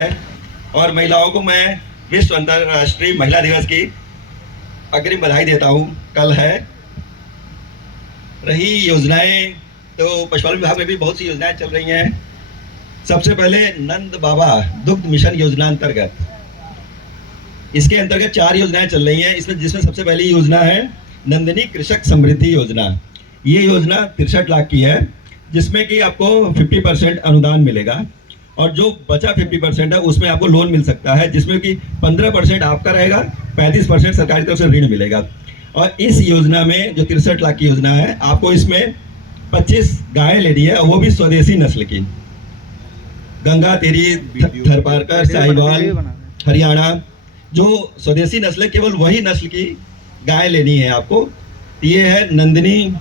है और महिलाओं को मैं विश्व अंतर्राष्ट्रीय महिला दिवस की अग्रिम बधाई देता हूँ। कल है। रही योजनाएं, तो पशुपालन विभाग में भी बहुत सी योजनाएं चल रही हैं। सबसे पहले नंद बाबा दुग्ध मिशन योजना अंतर्गत, इसके अंतर्गत 4 योजनाएं चल रही हैं। जिसमें सबसे पहली योजना है नंदिनी कृषक समृद्धि योजना। ये योजना 63 लाख की है, जिसमें कि आपको 50% अनुदान मिलेगा और जो बचा 50% है उसमें आपको लोन मिल सकता है, जिसमें कि 15% आपका रहेगा, 35% सरकारी तरफ से ऋण मिलेगा। और इस योजना में जो 63 लाख की योजना है, आपको इसमें 25 गाय लेनी है, वो भी स्वदेशी नस्ल की, गंगा तेरी, थरपारकर, साहिवाल, हरियाणा। जो स्वदेशी नस्ल है, केवल वही नस्ल की गाय लेनी है आपको। ये है नंदिनी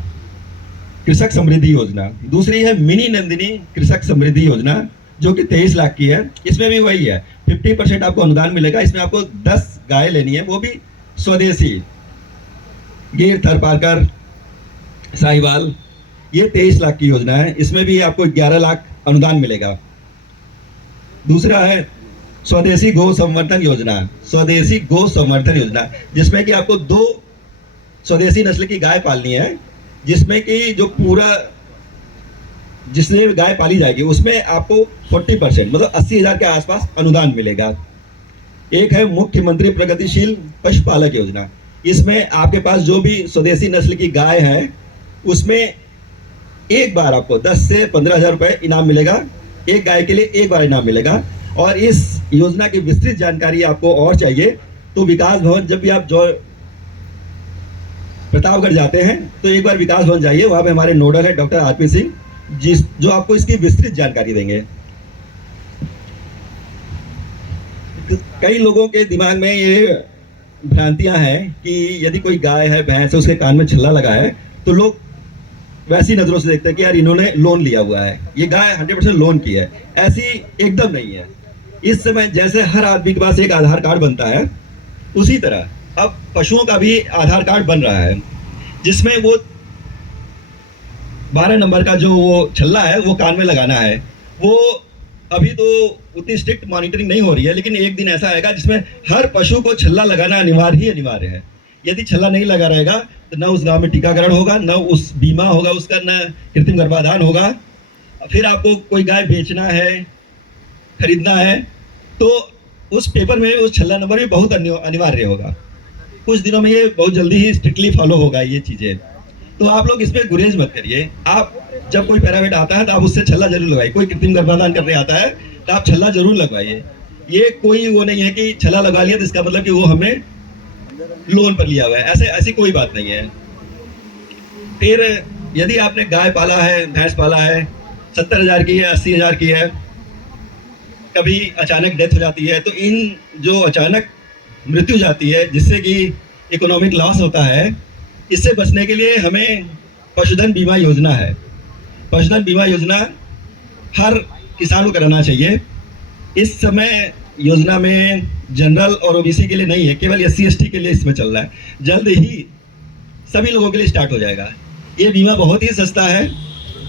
कृषक समृद्धि योजना। दूसरी है मिनी नंदिनी कृषक समृद्धि योजना, जो कि 23 लाख की है। इसमें भी वही है, 50% आपको अनुदान मिलेगा। इसमें आपको 10 गाय लेनी है, वो भी स्वदेशी, गिर, थरपारकर, साहिवाल। ये 23 लाख की योजना है। इसमें भी आपको 11 लाख अनुदान मिलेगा। दूसरा है स्वदेशी गौ संवर्धन योजना। स्वदेशी गौ संवर्धन योजना, जिसमें कि आपको 2 स्वदेशी नस्ल की गाय पालनी है, जिसमें कि जो पूरा जिसमें गाय पाली जाएगी उसमें आपको 40% मतलब 80,000 के आसपास अनुदान मिलेगा। एक है मुख्यमंत्री प्रगतिशील पशुपालक योजना। इसमें आपके पास जो भी स्वदेशी नस्ल की गाय है, उसमें एक बार आपको 10 से 15,000 रुपए इनाम मिलेगा। एक गाय के लिए एक बार इनाम मिलेगा। और इस योजना की विस्तृत जानकारी आपको और चाहिए तो विकास भवन, जब भी आप जो प्रतापगढ़ जाते हैं तो एक बार विकास भवन जाइए, वहां पे हमारे नोडल है डॉक्टर आरपी सिंह, जो आपको इसकी विस्तृत जानकारी देंगे। कई लोगों के दिमाग में ये भ्रांतियां हैं कि यदि कोई गाय है, भैंस है, उसके कान में छल्ला लगा है तो लोग वैसी नजरों से देखते हैं कि यार इन्होंने लोन लिया हुआ है, ये गाय 100% लोन की है। ऐसी एकदम नहीं है। इस समय जैसे हर आदमी के पास एक आधार कार्ड बनता है, उसी तरह अब पशुओं का भी आधार कार्ड बन रहा है, जिसमें वो 12 नंबर का जो वो छल्ला है वो कान में लगाना है। वो अभी तो उतनी स्ट्रिक्ट मॉनिटरिंग नहीं हो रही है, लेकिन एक दिन ऐसा आएगा जिसमें हर पशु को छल्ला लगाना अनिवार्य है। यदि छल्ला नहीं लगा रहेगा तो न उस गांव में टीकाकरण होगा, न उस बीमा होगा उसका, न कृत्रिम गर्भाधान होगा। फिर आपको कोई गाय बेचना है, खरीदना है, तो उस पेपर में उस छल्ला नंबर भी बहुत अनिवार्य होगा। कुछ दिनों में ये बहुत जल्दी ही स्ट्रिक्टली फॉलो होगा ये चीज़ें। तो आप लोग इसमें गुरेज मत करिए। आप जब कोई पैरावेट आता है तो आप उससे छल्ला जरूर लगवाइए। कोई कृत्रिम गर्भाधान करने आता है तो आप छल्ला जरूर लगवाइए। ये कोई वो नहीं है कि छल्ला लगा लिया तो इसका मतलब कि वो हमने लोन पर लिया हुआ है, ऐसी कोई बात नहीं है। फिर यदि आपने गाय पाला है, भैंस पाला है, 70,000 की है, 80,000 की है, कभी अचानक डेथ हो जाती है, तो इन जो अचानक मृत्यु जाती है जिससे कि इकोनॉमिक लॉस होता है, इससे बचने के लिए हमें पशुधन बीमा योजना है। पशुधन बीमा योजना हर किसान को कराना चाहिए। इस समय योजना में जनरल और ओबीसी के लिए नहीं है, केवल SC ST के लिए इसमें चल रहा है। जल्द ही सभी लोगों के लिए स्टार्ट हो जाएगा। ये बीमा बहुत ही सस्ता है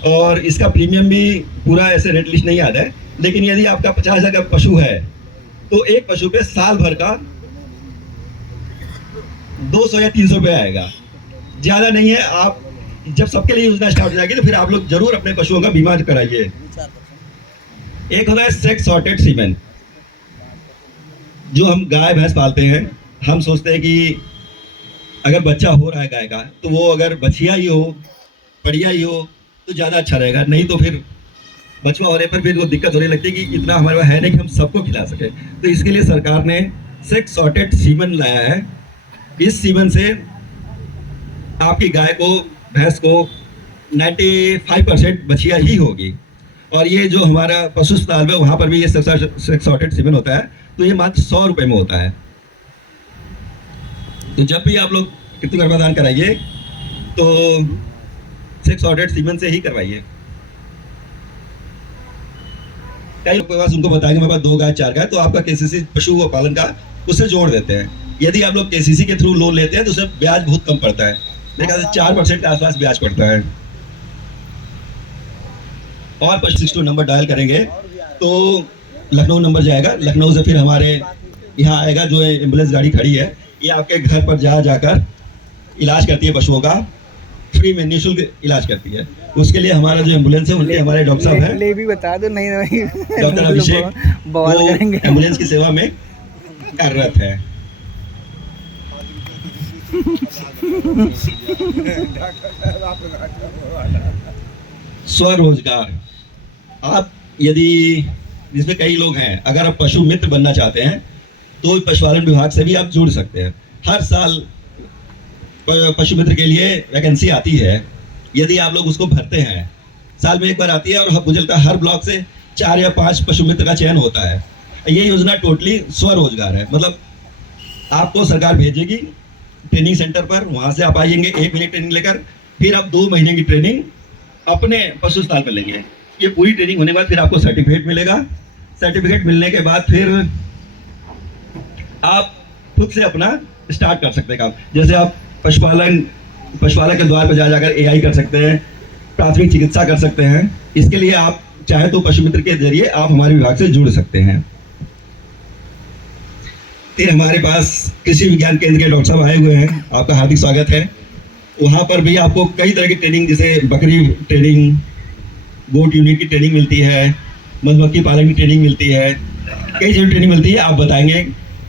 और इसका प्रीमियम भी पूरा ऐसे रेट लिस्ट नहीं याद है, लेकिन यदि आपका 50,000 का पशु है तो एक पशु पे साल भर का 200 या 300 रुपये आएगा, ज़्यादा नहीं है। आप जब सबके लिए योजना स्टार्ट हो जाएगी तो फिर आप लोग जरूर अपने पशुओं का बीमा कराइए। एक होता है सेक्स सॉर्टेड सीमेन। जो हम गाय भैंस पालते हैं, हम सोचते हैं कि अगर बच्चा हो रहा है गाय का, तो वो अगर बछिया ही हो, बढ़िया ही हो तो ज़्यादा अच्छा रहेगा। नहीं तो फिर बछवा होने पर फिर वो दिक्कत होने लगती है कि इतना हमारे पास है नहीं कि हम सबको खिला सके। तो इसके लिए सरकार ने सेक्स सॉर्टेड सीमन लाया है। इस सीमन से आपकी गाय को, भैंस को 95% बछिया ही होगी। और ये जो हमारा पशु अस्पताल है वहाँ पर भी ये सेक्स सॉर्टेड सीमन होता है, तो ये मात्र 100 रुपये में होता है। तो जब भी आप लोग कृत्रिम गर्भाधान कराइए तो सेक्स सॉर्टेड सीमन से ही करवाइए। कई लोगों के पास उनको बताएंगे मेरे पास 2 गाय 4 गाय, तो आपका KCC पशु पालन का उससे जोड़ देते हैं। यदि आप लोग KCC के थ्रू लोन लेते हैं तो उसमें ब्याज बहुत कम पड़ता है, मेरे ख्याल से 4% के आसपास ब्याज पड़ता है। और 62 नंबर डायल करेंगे तो लखनऊ नंबर जाएगा, लखनऊ से फिर हमारे यहाँ आएगा, जो एम्बुलेंस गाड़ी खड़ी है, ये आपके घर पर जाकर इलाज करती है पशुओं का, फ्री में निःशुल्क इलाज करती है। उसके लिए हमारा जो एम्बुलेंस है, उनके हमारे डॉक्टर साहब हैं, ले भी बता दो, नहीं डॉक्टर अभिषेक, वो एम्बुलेंस की सेवा में कार्यरत है। स्वरोजगार, आप यदि, जिसमें कई लोग हैं, अगर आप पशु मित्र बनना चाहते हैं तो पशुपालन विभाग से भी आप जुड़ सकते हैं। हर साल पशु मित्र के लिए वैकेंसी आती है, यदि आप लोग उसको भरते हैं, साल में एक बार आती है, और मुझे लगता है हर ब्लॉक से 4 या 5 पशु मित्र का चयन होता है। ये योजना टोटली स्वरोजगार है, मतलब आपको सरकार भेजेगी ट्रेनिंग सेंटर पर, वहाँ से आप आएंगे 1 महीने ट्रेनिंग लेकर, फिर आप 2 महीने की ट्रेनिंग अपने पशु स्थान पर लेंगे। ये पूरी ट्रेनिंग होने के बाद फिर आपको सर्टिफिकेट मिलेगा। सर्टिफिकेट मिलने के बाद फिर आप खुद से अपना स्टार्ट कर सकते हैं काम। जैसे आप पशुपालक के द्वार पर जाकर एआई कर सकते हैं, प्राथमिक चिकित्सा कर सकते हैं। इसके लिए आप चाहे तो पशु मित्र के जरिए आप हमारे विभाग से जुड़ सकते हैं। फिर हमारे पास कृषि विज्ञान केंद्र के डॉक्टर साहब आए हुए हैं, आपका हार्दिक स्वागत है। वहाँ पर भी आपको कई तरह की ट्रेनिंग, जैसे बकरी ट्रेनिंग, गोट यूनिट की ट्रेनिंग मिलती है, मधुमक्खी पालन की ट्रेनिंग मिलती है, कई जगह ट्रेनिंग मिलती है। आप बताएंगे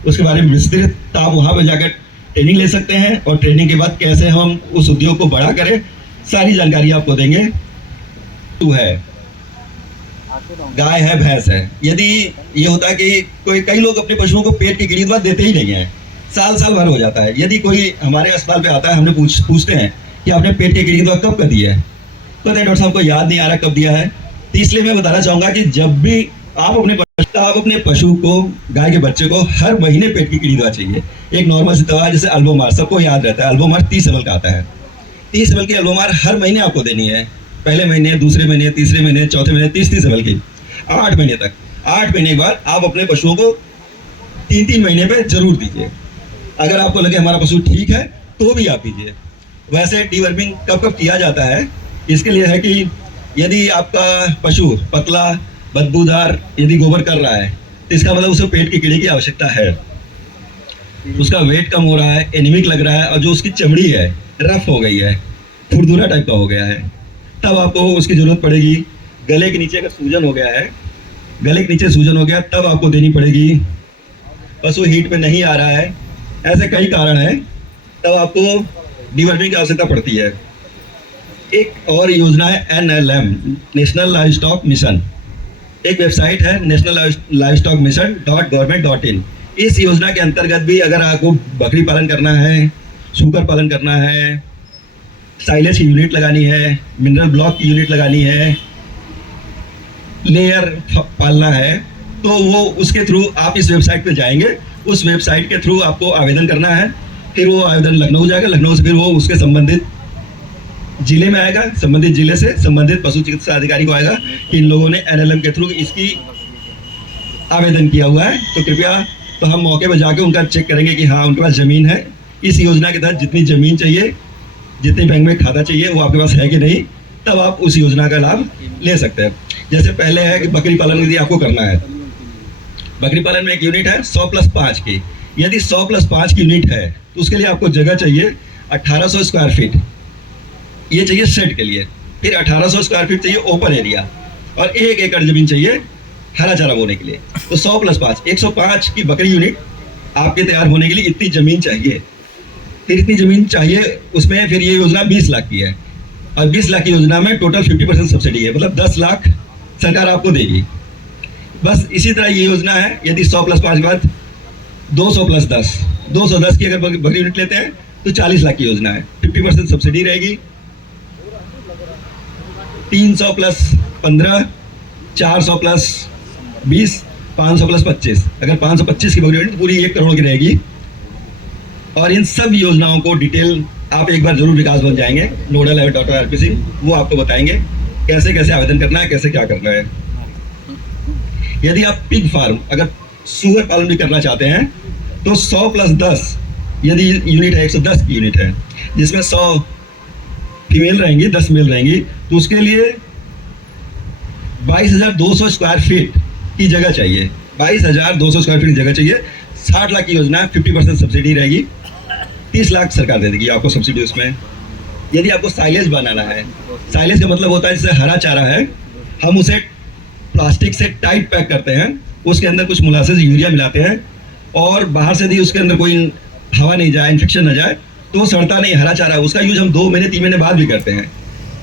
उसके बारे में विस्तृत, तो आप वहाँ पर जाकर ट्रेनिंग ले सकते हैं, और ट्रेनिंग के बाद कैसे हम उस उद्योग को बड़ा करें, सारी जानकारी आपको देंगे। तो है, गाय है, भैंस है। यदि ये होता है कि कई लोग अपने पशुओं को पेट की कीड़ी दवा देते ही नहीं है, साल भर हो जाता है। यदि कोई हमारे अस्पताल पे आता है, हमने पूछते हैं कि आपने पेट की कीड़ी दवा कब कर दी है, तो डॉक्टर साहब को याद नहीं आ रहा कब दिया है। तो इसलिए मैं बताना चाहूँगा कि जब भी आप अपने पशु को, गाय के बच्चे को हर महीने पेट की कीड़ी दवा चाहिए। एक नॉर्मल सी दवा है, जैसे अल्बोमार, सबको याद रहता है, अल्बोमार 30 ml का आता है। 30 ml की अल्बोमार हर महीने आपको देनी है, पहले महीने, दूसरे महीने, तीसरे महीने, चौथे महीने, 30 ml की, 8 महीने तक। 8 महीने के बाद आप अपने पशुओं को 3-3 महीने पे जरूर दीजिए। अगर आपको लगे हमारा पशु ठीक है तो भी आप दीजिए। वैसे डीवर्मिंग कब कब किया जाता है, इसके लिए है कि यदि आपका पशु पतला, बदबूदार यदि गोबर कर रहा है, तो इसका मतलब उसे पेट की कीड़े की आवश्यकता है। उसका वेट कम हो रहा है, एनीमिक लग रहा है, और जो उसकी चमड़ी है रफ हो गई है, खुरदुरा टाइप का हो गया है, तब आपको उसकी जरूरत पड़ेगी। गले के नीचे अगर सूजन हो गया है, गले के नीचे सूजन हो गया, तब आपको देनी पड़ेगी। पशु हीट पे नहीं आ रहा है, ऐसे कई कारण हैं, तब आपको डीवर्मिंग की आवश्यकता पड़ती है। एक और योजना है NLM, national live stock mission. एक वेबसाइट है national live stock mission .gov.in। इस योजना के अंतर्गत भी अगर आपको बकरी पालन करना है, सूकर पालन करना है, साइलेज की यूनिट लगानी है, मिनरल ब्लॉक की यूनिट लगानी है, लेयर पालना है, तो वो उसके थ्रू आप इस वेबसाइट पे जाएंगे। उस वेबसाइट के थ्रू आपको आवेदन करना है। फिर वो आवेदन लखनऊ जाएगा, लखनऊ से फिर वो उसके संबंधित जिले में आएगा, संबंधित जिले से संबंधित पशु चिकित्सा अधिकारी को आएगा कि इन लोगों ने NLM के थ्रू इसकी आवेदन किया हुआ है। तो कृपया, तो हम मौके पर जाके उनका चेक करेंगे कि हाँ उनके पास ज़मीन है। इस योजना के तहत जितनी ज़मीन चाहिए, जितनी बैंक में खाता चाहिए, वो आपके पास है कि नहीं, तब आप उस योजना का लाभ ले सकते हैं। जैसे पहले है कि बकरी पालन यदि आपको करना है, बकरी पालन में एक यूनिट है 100+5 की। यदि 100+5 की यूनिट है तो उसके लिए आपको जगह चाहिए 1800 स्क्वायर फीट, ये चाहिए शेड के लिए। फिर 1800 स्क्वायर फीट चाहिए ओपन एरिया, और 1 एकड़ जमीन चाहिए हरा चारा बोने के लिए। तो 100+5, 105 की बकरी यूनिट आपके तैयार होने के लिए इतनी ज़मीन चाहिए। फिर इतनी ज़मीन चाहिए, उसमें फिर ये योजना 20 लाख की है, और 20 लाख की योजना में टोटल 50% सब्सिडी है, मतलब 10 लाख सरकार आपको देगी। बस इसी तरह ये योजना है। यदि 100+5 के बाद 200+10, 210 की अगर बकरी यूनिट लेते हैं तो 40 लाख की योजना है, 50% सब्सिडी रहेगी। 300+15, 400+20, 500+25, अगर 525 की बकरी यूनिट पूरी 1 करोड़ की रहेगी। और इन सब योजनाओं को डिटेल आप एक बार जरूर विकास बन जाएंगे, नोडल है डॉक्टर आरपी सिंह, वो आपको बताएंगे कैसे कैसे आवेदन करना है, कैसे क्या करना है। यदि आप पिग फार्म, अगर सुअर पालन भी करना चाहते हैं, तो 100+10 यदि यूनिट है, 110 की यूनिट है, जिसमें 100 फीमेल रहेंगी, 10 मेल रहेंगी, तो उसके लिए 22,200 स्क्वायर फीट की जगह चाहिए, 22,200 स्क्वायर फीट की जगह चाहिए। 60 लाख की योजना है, 50% सब्सिडी रहेगी, 30 लाख सरकार दे देगी आपको सब्सिडी उसमें। यदि आपको साइलेज बनाना है, साइलेज का मतलब होता है जैसे हरा चारा है, हम उसे प्लास्टिक से टाइट पैक करते हैं, उसके अंदर कुछ मोलासेस यूरिया मिलाते हैं और बाहर से यदि उसके अंदर कोई हवा नहीं जाए, इन्फेक्शन न जाए तो वो सड़ता नहीं, हरा चारा है, उसका यूज हम 2 महीने 3 महीने बाद भी करते हैं।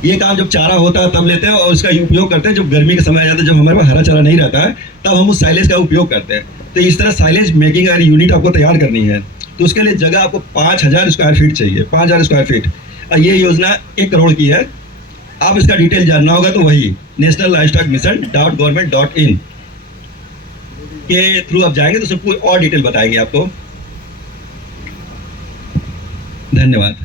ये काम जब चारा होता है तब लेते हैं और उसका उपयोग करते हैं जब गर्मी का समय आ जाता है, जब हमारे पास हरा चारा नहीं रहता है तब हम उस साइलेज का उपयोग करते हैं। तो इस तरह साइलेज मेकिंग अगर यूनिट आपको तैयार करनी है तो उसके लिए जगह आपको 5,000 स्क्वायर फीट चाहिए, 5,000 स्क्वायर फीट। और ये योजना 1 करोड़ की है। आप इसका डिटेल जानना होगा तो वही national-livestock-mission.government.in के थ्रू आप जाएंगे तो सब कुछ और डिटेल बताएंगे आपको। धन्यवाद।